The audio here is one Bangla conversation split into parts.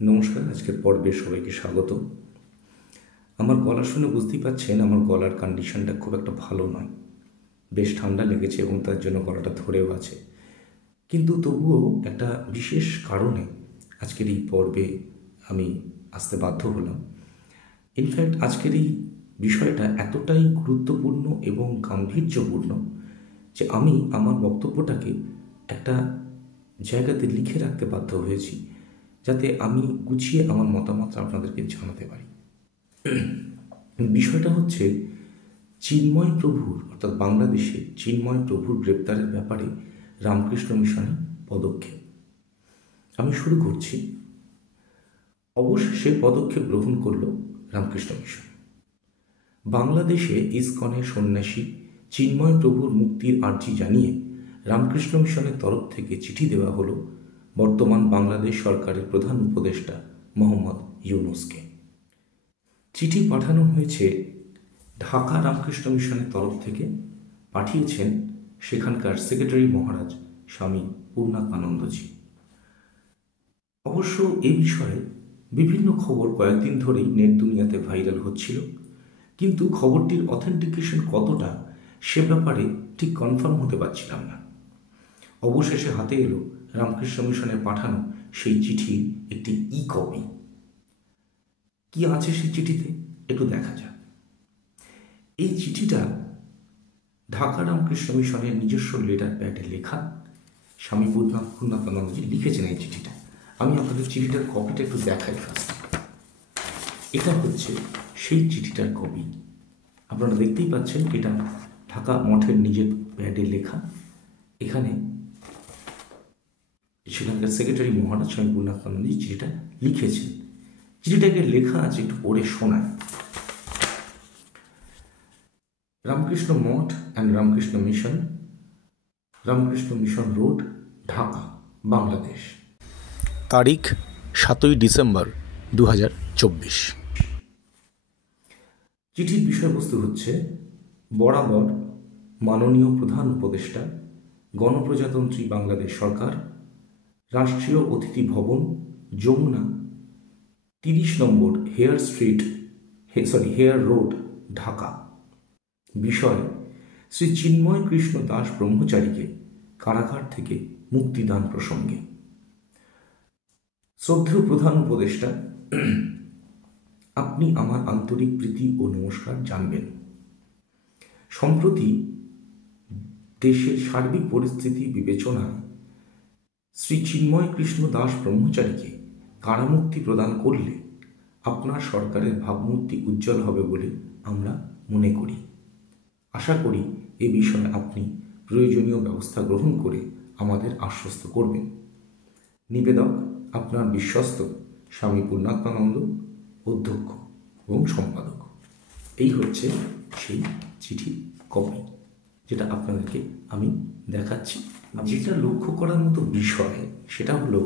নমস্কার। আজকের পর্বে সবাইকে স্বাগত। আমার গলা শুনে বুঝতেই পারছেন আমার গলার কন্ডিশনটা খুব একটা ভালো নয়। বেশ ঠান্ডা লেগেছে এবং তার জন্য গলাটা ধরেও আছে। কিন্তু তবুও একটা বিশেষ কারণে আজকের এই পর্বে আমি আসতে বাধ্য হলাম। ইনফ্যাক্ট আজকের এই বিষয়টা এতটাই গুরুত্বপূর্ণ এবং গাম্ভীর্যপূর্ণ যে আমি আমার বক্তব্যটাকে একটা জায়গাতে লিখে রাখতে বাধ্য হয়েছি, যাতে আমি গুছিয়ে আমার মতামত আপনাদেরকে জানাতে পারি। বিষয়টা হচ্ছে চিন্ময় প্রভুর, অর্থাৎ বাংলাদেশে চিন্ময় প্রভুর গ্রেপ্তারের ব্যাপারে রামকৃষ্ণ মিশনের পদক্ষেপ। আমি শুরু করছি। অবশেষে পদক্ষেপ গ্রহণ করল রামকৃষ্ণ মিশন। বাংলাদেশে ইসকনের সন্ন্যাসী চিন্ময় প্রভুর মুক্তির আর্জি জানিয়ে রামকৃষ্ণ মিশনের তরফ থেকে চিঠি দেওয়া হলো বর্তমান বাংলাদেশ সরকারের প্রধান উপদেষ্টা মোহাম্মদ ইউনূসকে। চিঠি পাঠানো হয়েছে ঢাকা রামকৃষ্ণ মিশনের তরফ থেকে, পাঠিয়েছেন সেখানকার সেক্রেটারি মহারাজ স্বামী পূর্ণাত্মানন্দজি। অবশ্য এ বিষয়ে বিভিন্ন খবর কয়েকদিন ধরেই নেট দুনিয়াতে ভাইরাল হচ্ছিল, কিন্তু খবরটির অথেন্টিকেশন কতটা সে ব্যাপারে ঠিক কনফার্ম হতে পারছিলাম না। অবশেষে হাতে এলো রামকৃষ্ণ মিশনে পাঠানো সেই চিঠির একটি ই কপি। কি আছে সেই চিঠিতে একটু দেখা যাক। এই চিঠিটা ঢাকা রামকৃষ্ণ মিশনের নিজস্ব লেটার প্যাডে লেখা। স্বামী পূর্ণাত্মানন্দজি লিখেছেন এই চিঠিটা। আমি আপনাদের চিঠিটার কপিটা একটু দেখাই ফার্স্ট। এটা হচ্ছে সেই চিঠিটার কপি। আপনারা দেখতেই পাচ্ছেন এটা ঢাকা মঠের নিজের প্যাডে লেখা। এখানে সেখানকার সেক্রেটারি মহারাজ স্বামী পূর্ণাত্মানন্দজি চিঠিটা লিখেছেন। চিঠিটাকে লেখা আছে, একটু পড়ে শোনায়। Ramakrishna Math and Ramakrishna mission road, Dhaka, Bangladesh. তারিখ 7ই ডিসেম্বর 2024। চিঠির বিষয়বস্তু হচ্ছে: বরাবর মাননীয় প্রধান উপদেষ্টা, গণপ্রজাতন্ত্রী বাংলাদেশ সরকার, রাষ্ট্রীয় অতিথি ভবন, যমুনা, 30 নম্বর হেয়ার রোড, ঢাকা। বিষয়: শ্রী চিন্ময় কৃষ্ণ দাস ব্রহ্মচারীকে কারাগার থেকে মুক্তিদান প্রসঙ্গে। শ্রদ্ধেয় প্রধান উপদেষ্টা, আপনি আমার আন্তরিক প্রীতি ও নমস্কার জানবেন। সম্প্রতি দেশের সার্বিক পরিস্থিতি বিবেচনায় শ্রী চিন্ময় কৃষ্ণ দাস ব্রহ্মচারীকে কারামুক্তি প্রদান করলে আপনার সরকারের ভাবমূর্তি উজ্জ্বল হবে বলে আমরা মনে করি। আশা করি এ বিষয়ে আপনি প্রয়োজনীয় ব্যবস্থা গ্রহণ করে আমাদের আশ্বস্ত করবেন। নিবেদক, আপনার বিশ্বস্ত স্বামী পূর্ণাত্মানন্দ, অধ্যক্ষ এবং সম্পাদক। এই হচ্ছে সেই চিঠি কপি, যেটা আপনাদেরকে আমি দেখাচ্ছি। যেটা লক্ষ্য করার মতো বিষয় সেটা হলো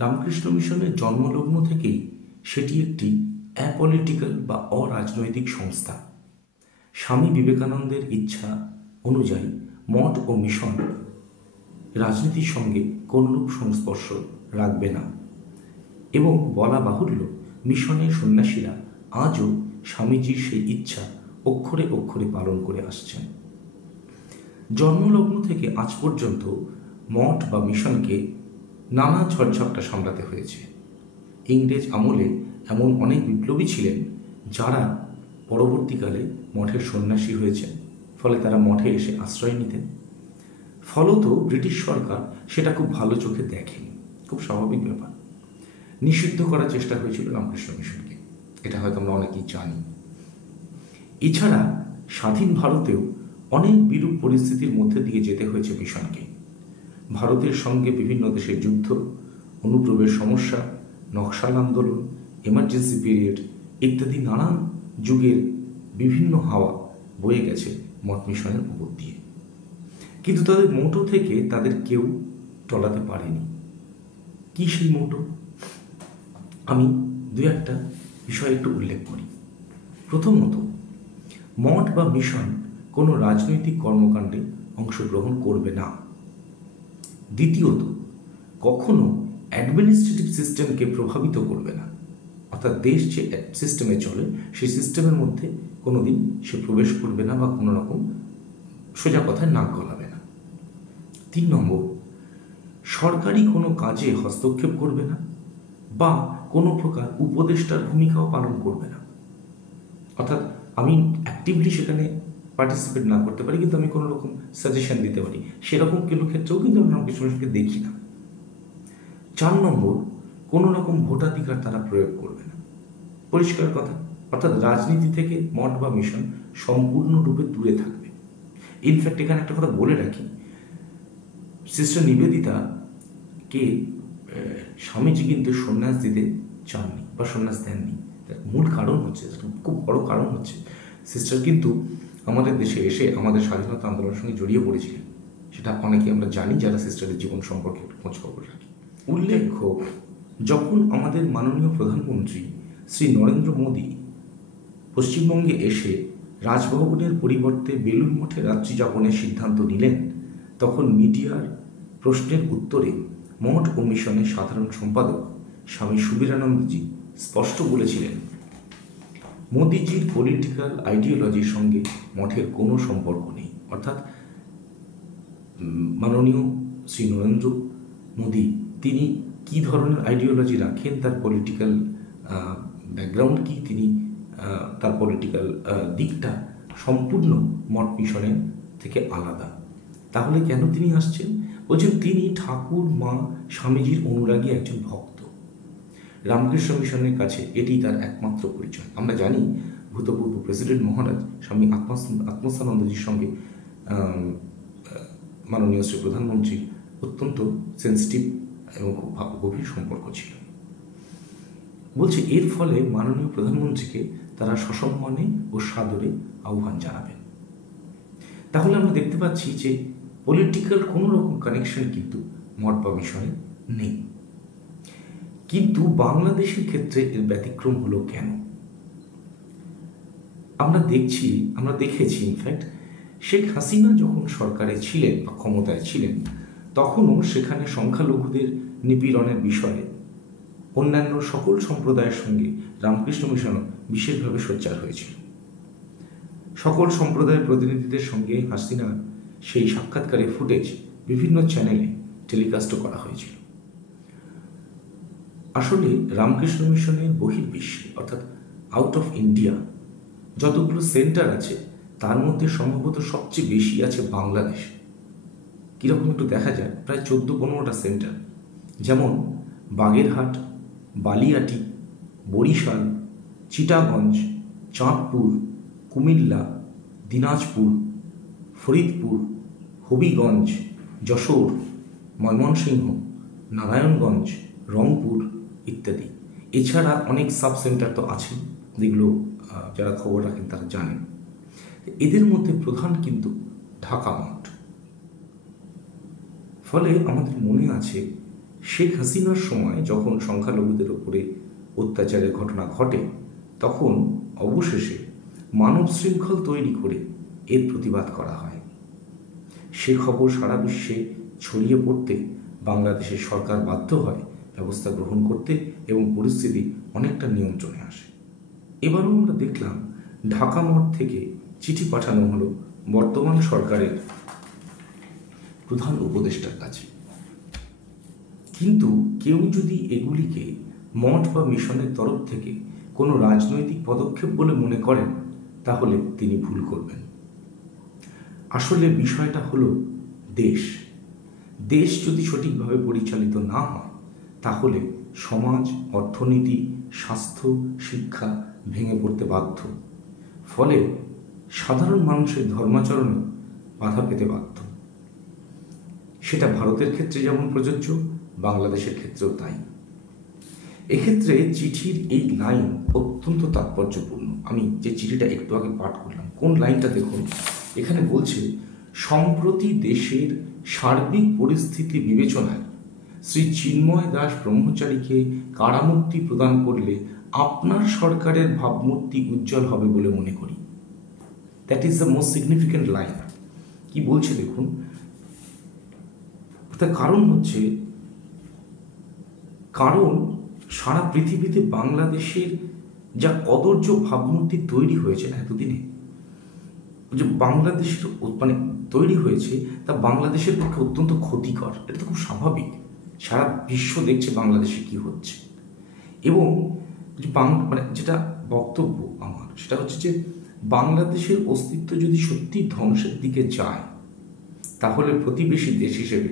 রামকৃষ্ণ মিশনের জন্মলগ্ন থেকেই সেটি একটি অ্যাপলিটিক্যাল বা অরাজনৈতিক সংস্থা। স্বামী বিবেকানন্দের ইচ্ছা অনুযায়ী মঠ ও মিশন রাজনীতির সঙ্গে কোনরূপ সংস্পর্শ রাখবে না, এবং বলা বাহুল্য মিশনের সন্ন্যাসীরা আজও স্বামীজির সেই ইচ্ছা অক্ষরে অক্ষরে পালন করে আসছেন। জন্মলগ্ন থেকে আজ পর্যন্ত মঠ বা মিশনকে নানা ঝড়ঝাপটা সামলাতে হয়েছে। ইংরেজ আমলে এমন অনেক বিপ্লবী ছিলেন যারা পরবর্তীকালে মঠের সন্ন্যাসী হয়েছেন, ফলে তারা মঠে এসে আশ্রয় নিতেন। ফলত ব্রিটিশ সরকার সেটা খুব ভালো চোখে দেখেনি, খুব স্বাভাবিক ব্যাপার। নিষিদ্ধ করার চেষ্টা হয়েছিল রামকৃষ্ণ মিশনকে, এটা হয়তো আমরা অনেকেই জানি। এছাড়া স্বাধীন ভারতেও অনেক বিরূপ পরিস্থিতির মধ্যে দিয়ে যেতে হয়েছে মিশনকে। ভারতের সঙ্গে বিভিন্ন দেশের যুদ্ধ, অনুপ্রবেশ সমস্যা, নকশাল আন্দোলন, এমার্জেন্সি পিরিয়ড ইত্যাদি নানান যুগের বিভিন্ন হাওয়া বয়ে গেছে মঠ মিশনের উপর দিয়ে, কিন্তু তাদের মোটো থেকে তাদের কেউ টলাতে পারেনি। কি সেই মোটো? আমি দু একটা বিষয় একটু উল্লেখ করি। প্রথমত, মঠ বা মিশন কোনো রাজনৈতিক কর্মকাণ্ডে অংশগ্রহণ করবে না। দ্বিতীয়ত, কখনো অ্যাডমিনিস্ট্রেটিভ সিস্টেমকে প্রভাবিত করবে না, অর্থাৎ দেশ যে সিস্টেমে চলে সেই সিস্টেমের মধ্যে কোনোদিন সে প্রবেশ করবে না বা কোনো রকম সোজা কথায় নাক গলাবে না। 3 নম্বর, সরকারি কোনো কাজে হস্তক্ষেপ করবে না বা কোনো প্রকার উপদেষ্টার ভূমিকাও পালন করবে না। অর্থাৎ আমি অ্যাক্টিভলি সেখানে পার্টিসিপেট না করতে পারি, কিন্তু আমি কোনো রকম সাজেশন দিতে পারি, সেরকম কোনো ক্ষেত্রেও কিন্তু আমরা রামকৃষ্ণ মিশনকে দেখি না। 4 নম্বর, কোনো রকম ভোটাধিকার তারা প্রয়োগ করবে না, পরিষ্কার কথা। অর্থাৎ রাজনীতি থেকে মঠ বা মিশন সম্পূর্ণরূপে দূরে থাকবে। ইনফ্যাক্ট এখানে একটা কথা বলে রাখি, সিস্টার নিবেদিতাকে স্বামীজি কিন্তু সন্ন্যাস দিতে চাননি বা সন্ন্যাস দেননি। তার মূল কারণ হচ্ছে, খুব বড় কারণ হচ্ছে, সিস্টার কিন্তু আমাদের দেশে এসে আমাদের স্বাধীনতা আন্দোলনের সঙ্গে জড়িয়ে পড়েছিলেন। সেটা অনেকে আমরা জানি যারা সিস্টারের জীবন সম্পর্কে একটু খোঁজ খবর রাখি। উল্লেখ্য, যখন আমাদের মাননীয় প্রধানমন্ত্রী শ্রী নরেন্দ্র মোদী পশ্চিমবঙ্গে এসে রাজভবনের পরিবর্তে বেলুড় মঠে রাত্রি যাপনের সিদ্ধান্ত নিলেন, তখন মিডিয়ার প্রশ্নের উত্তরে মঠ ও মিশনের সাধারণ সম্পাদক স্বামী সুবীরানন্দজি স্পষ্ট বলেছিলেন, মোদিজির পলিটিক্যাল আইডিওলজির সঙ্গে মঠের কোনো সম্পর্ক নেই। অর্থাৎ মাননীয় শ্রী নরেন্দ্র মোদী তিনি কী ধরনের আইডিওলজি রাখেন, তার পলিটিক্যাল ব্যাকগ্রাউন্ড কী, তিনি তার পলিটিক্যাল দিকটা সম্পূর্ণ মঠ মিশনের থেকে আলাদা। তাহলে কেন তিনি আসছেন? বলছেন তিনি ঠাকুর মা স্বামীজির অনুরাগী একজন ভক্ত। রামকৃষ্ণ মিশনের কাছে এটি তার একমাত্র পরিচয়। আমরা জানি ভূতপূর্ব প্রেসিডেন্ট মহারাজ স্বামী আত্মস্থানন্দজির সঙ্গে মাননীয় শ্রী প্রধানমন্ত্রীর অত্যন্ত সেন্সিটিভ এবং খুব গভীর সম্পর্ক ছিল। বলছে এর ফলে মাননীয় প্রধানমন্ত্রীকে তারা সসম্মানে ও সাদরে আহ্বান জানাবেন। তাহলে আমরা দেখতে পাচ্ছি যে পলিটিক্যাল কোনো রকম কানেকশন কিন্তু মঠ বা মিশনে নেই। কিন্তু বাংলাদেশের ক্ষেত্রে এর ব্যতিক্রম হলো কেন? আমরা দেখেছি ইনফ্যাক্ট শেখ হাসিনা যখন সরকারে ছিলেন বা ক্ষমতায় ছিলেন, তখনও সেখানে সংখ্যালঘুদের নিপীড়নের বিষয়ে অন্যান্য সকল সম্প্রদায়ের সঙ্গে রামকৃষ্ণ মিশনও বিশেষভাবে সোচ্চার হয়েছিল। সকল সম্প্রদায়ের প্রতিনিধিদের সঙ্গে হাসিনা সেই সাক্ষাৎকারের ফুটেজ বিভিন্ন চ্যানেলে টেলিকাস্টও করা হয়েছিল। আসলে রামকৃষ্ণ মিশনের বহির্বিশ্বে অর্থাৎ আউট অফ ইন্ডিয়া যতগুলো সেন্টার আছে তার মধ্যে সম্ভবত সবচেয়ে বেশি আছে বাংলাদেশে। কীরকম একটু দেখা যায়, প্রায় 14-15টা সেন্টার, যেমন বাগেরহাট, বালিয়াটি, বরিশাল, চিটাগঞ্জ, চাঁদপুর, কুমিল্লা, দিনাজপুর, ফরিদপুর, হবিগঞ্জ, যশোর, ময়মনসিংহ, নারায়ণগঞ্জ, রংপুর ইত্যাদি। এছাড়া অনেক সাব সেন্টার তো আছে, যেগুলো যারা খবর রাখেন তারা জানেন। এদের মধ্যে প্রধান কিন্তু ঢাকা মঠ। ফলে আমাদের মনে আছে শেখ হাসিনার সময় যখন সংখ্যালঘুদের উপরে অত্যাচারের ঘটনা ঘটে, তখন অবশেষে মানব শৃঙ্খল তৈরি করে এর প্রতিবাদ করা হয়। সে খবর সারা বিশ্বে ছড়িয়ে পড়তে বাংলাদেশের সরকার বাধ্য হয় ব্যবস্থা গ্রহণ করতে এবং পরিস্থিতি অনেকটা নিয়ন্ত্রণে আসে। এবারও আমরা দেখলাম ঢাকা মঠ থেকে চিঠি পাঠানো হলো বর্তমান সরকারের প্রধান উপদেষ্টার কাছে। কিন্তু কেউ যদি এগুলিকে মঠ বা মিশনের তরফ থেকে কোনো রাজনৈতিক পদক্ষেপ বলে মনে করেন, তাহলে তিনি ভুল করবেন। আসলে বিষয়টা হলো দেশ যদি সঠিকভাবে পরিচালিত না হয়, তাহলে সমাজ, অর্থনীতি, স্বাস্থ্য, শিক্ষা ভেঙে পড়তে বাধ্য। ফলে সাধারণ মানুষের ধর্মাচরণে বাধা পেতে বাধ্য। সেটা ভারতের ক্ষেত্রে যেমন প্রযোজ্য, বাংলাদেশের ক্ষেত্রেও তাই। এক্ষেত্রে চিঠির এই লাইন অত্যন্ত তাৎপর্যপূর্ণ। আমি যে চিঠিটা একটু আগে পাঠ করলাম, কোন লাইনটা দেখুন। এখানে বলছে, সম্প্রতি দেশের সার্বিক পরিস্থিতি বিবেচনায় শ্রী চিন্ময় দাস ব্রহ্মচারীকে কারামুক্তি প্রদান করলে আপনার সরকারের ভাবমূর্তি উজ্জ্বল হবে বলে মনে করি। That is the most significant line. কি বলছে দেখুন, তার কারণ হচ্ছে কারণ সারা পৃথিবীতে বাংলাদেশের যা কদর্য ভাবমূর্তি তৈরি হয়েছে না এতদিনে, যে বাংলাদেশের মানে তৈরি হয়েছে, তা বাংলাদেশের পক্ষে অত্যন্ত ক্ষতিকর। এটা তো খুব স্বাভাবিক, সারা বিশ্ব দেখছে বাংলাদেশে কি হচ্ছে। এবং যে মানে যেটা বক্তব্য আমার, সেটা হচ্ছে যে বাংলাদেশের অস্তিত্ব যদি সত্যি ধ্বংসের দিকে যায়, তাহলে প্রতিবেশী দেশ হিসেবে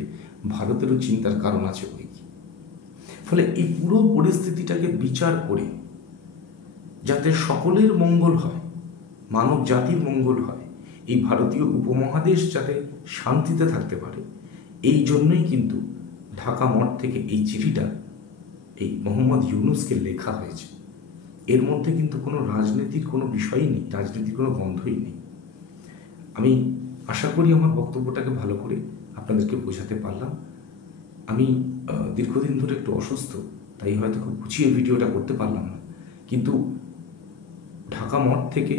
ভারতেরও চিন্তার কারণ আছে বই কি। ফলে এই পুরো পরিস্থিতিটাকে বিচার করে যাতে সকলের মঙ্গল হয়, মানব জাতির মঙ্গল হয়, এই ভারতীয় উপমহাদেশ যাতে শান্তিতে থাকতে পারে, এই জন্যই কিন্তু ঢাকা মঠ থেকে এই চিঠিটা এই মোহাম্মদ ইউনূসকে লেখা হয়েছে। এর মধ্যে কিন্তু কোনো রাজনীতির কোনো বিষয়ই নেই, রাজনীতির কোনো গন্ধই নেই। আমি আশা করি আমার বক্তব্যটাকে ভালো করে আপনাদেরকে বোঝাতে পারলাম। আমি দীর্ঘদিন ধরে একটু অসুস্থ, তাই হয়তো খুব গুছিয়ে ভিডিওটা করতে পারলাম না, কিন্তু ঢাকা মঠ থেকে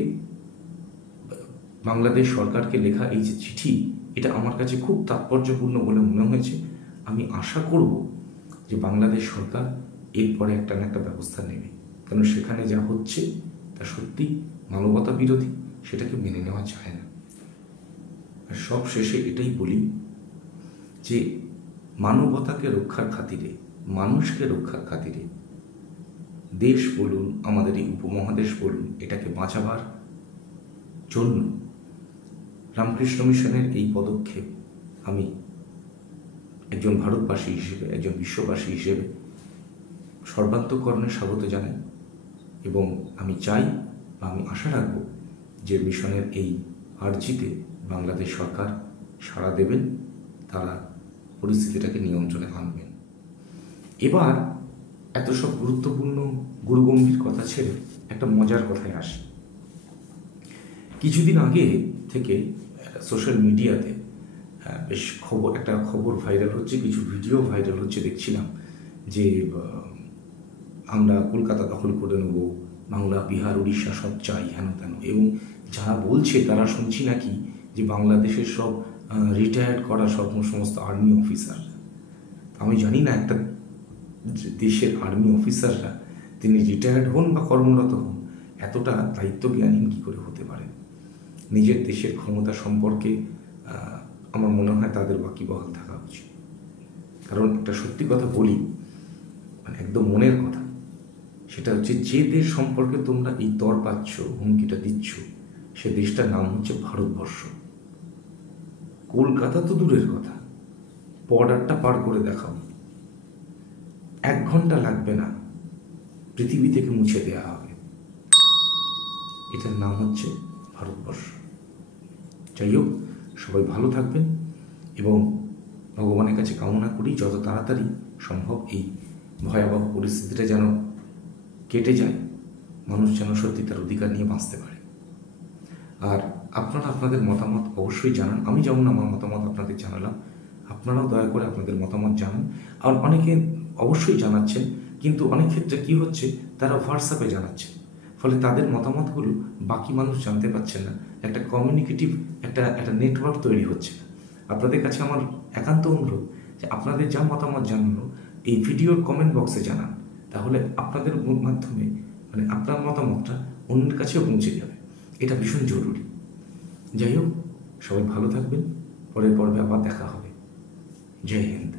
বাংলাদেশ সরকারকে লেখা এই যে চিঠি, এটা আমার কাছে খুব তাৎপর্যপূর্ণ বলে মনে হয়েছে। আমি আশা করব যে বাংলাদেশ সরকার এরপরে একটা না একটা ব্যবস্থা নেবে, কারণ সেখানে যা হচ্ছে তা সত্যি মানবতা বিরোধী, সেটাকে মেনে নেওয়া যায় না। আর সব শেষে এটাই বলি যে মানবতাকে রক্ষার খাতিরে, মানুষকে রক্ষার খাতিরে দেশ বলুন, আমাদের এই উপমহাদেশ বলুন, এটাকে বাঁচাবার জন্য রামকৃষ্ণ মিশনের এই পদক্ষেপ আমি একজন ভারতবাসী হিসেবে, একজন বিশ্ববাসী হিসেবে সর্বান্তঃকরণে স্বাগত জানাই। এবং আমি চাই বা আমি আশা রাখব যে মিশনের এই আর্জিতে বাংলাদেশ সরকার সাড়া দেবেন, তারা পরিস্থিতিটাকে নিয়ন্ত্রণে আনবেন। এবার এত সব গুরুত্বপূর্ণ গুরুগম্ভীর কথা ছেড়ে একটা মজার কথায় আসি। কিছুদিন আগে থেকে সোশ্যাল মিডিয়াতে বেশ একটা খবর ভাইরাল হচ্ছে, কিছু ভিডিও ভাইরাল হচ্ছে, দেখছিলাম যে আমরা কলকাতা দখল করে নেব, বাংলা, বিহার, উড়িষ্যা সব চাই, হেন তেন। এবং যারা বলছে তারা শুনছি নাকি যে বাংলাদেশের সব রিটায়ার্ড করা সমস্ত আর্মি অফিসাররা। আমি জানি না একটা দেশের আর্মি অফিসাররা তিনি রিটায়ার্ড হন বা কর্মরত হন, এতটা দায়িত্বজ্ঞানহীন কী করে হতে পারে। নিজের দেশের ক্ষমতা সম্পর্কে আমার মনে হয় তাদের ওয়াকিবহাল থাকা উচিত। কারণ একটা সত্যি কথা বলি, মানে একদম মনের কথা, সেটা হচ্ছে যে দেশ সম্পর্কে তোমরা এই তর পাচ্ছ, হুমকিটা দিচ্ছ, সে দেশটার নাম হচ্ছে ভারতবর্ষ। কলকাতা তো দূরের কথা, বর্ডারটা পার করে দেখাও, 1 ঘন্টা লাগবে না, পৃথিবী থেকে মুছে দেওয়া হবে। এটার নাম হচ্ছে ভারতবর্ষ। যাই হোক, সবাই ভালো থাকবেন এবং ভগবানের কাছে কামনা করি যত তাড়াতাড়ি সম্ভব এই ভয়াবহ পরিস্থিতিটা যেন কেটে যায়, মানুষ যেন সত্যি তার অধিকার নিয়ে বাঁচতে পারে। আর আপনারা আপনাদের মতামত অবশ্যই জানান। আমি যেমন আমার মতামত আপনাদের জানালাম, আপনারাও দয়া করে আপনাদের মতামত জানান। আর অনেকে অবশ্যই জানাচ্ছেন, কিন্তু অনেক ক্ষেত্রে কী হচ্ছে, তারা হোয়াটসঅ্যাপে জানাচ্ছে, ফলে তাদের মতামতগুলো বাকি মানুষ জানতে পারছেন না, একটা কমিউনিকেটিভ একটা নেটওয়ার্ক তৈরি হচ্ছে না। আপনাদের কাছে আমার একান্ত অনুরোধ যে আপনাদের যা মতামত জানানো এই ভিডিওর কমেন্ট বক্সে জানান, তাহলে আপনাদের মাধ্যমে মানে আপনার মতামতটা অন্যের কাছেও পৌঁছে যাবে, এটা ভীষণ জরুরি। যাই হোক, সবাই ভালো থাকবেন, পরের পর্বে আবার দেখা হবে। জয় হিন্দ।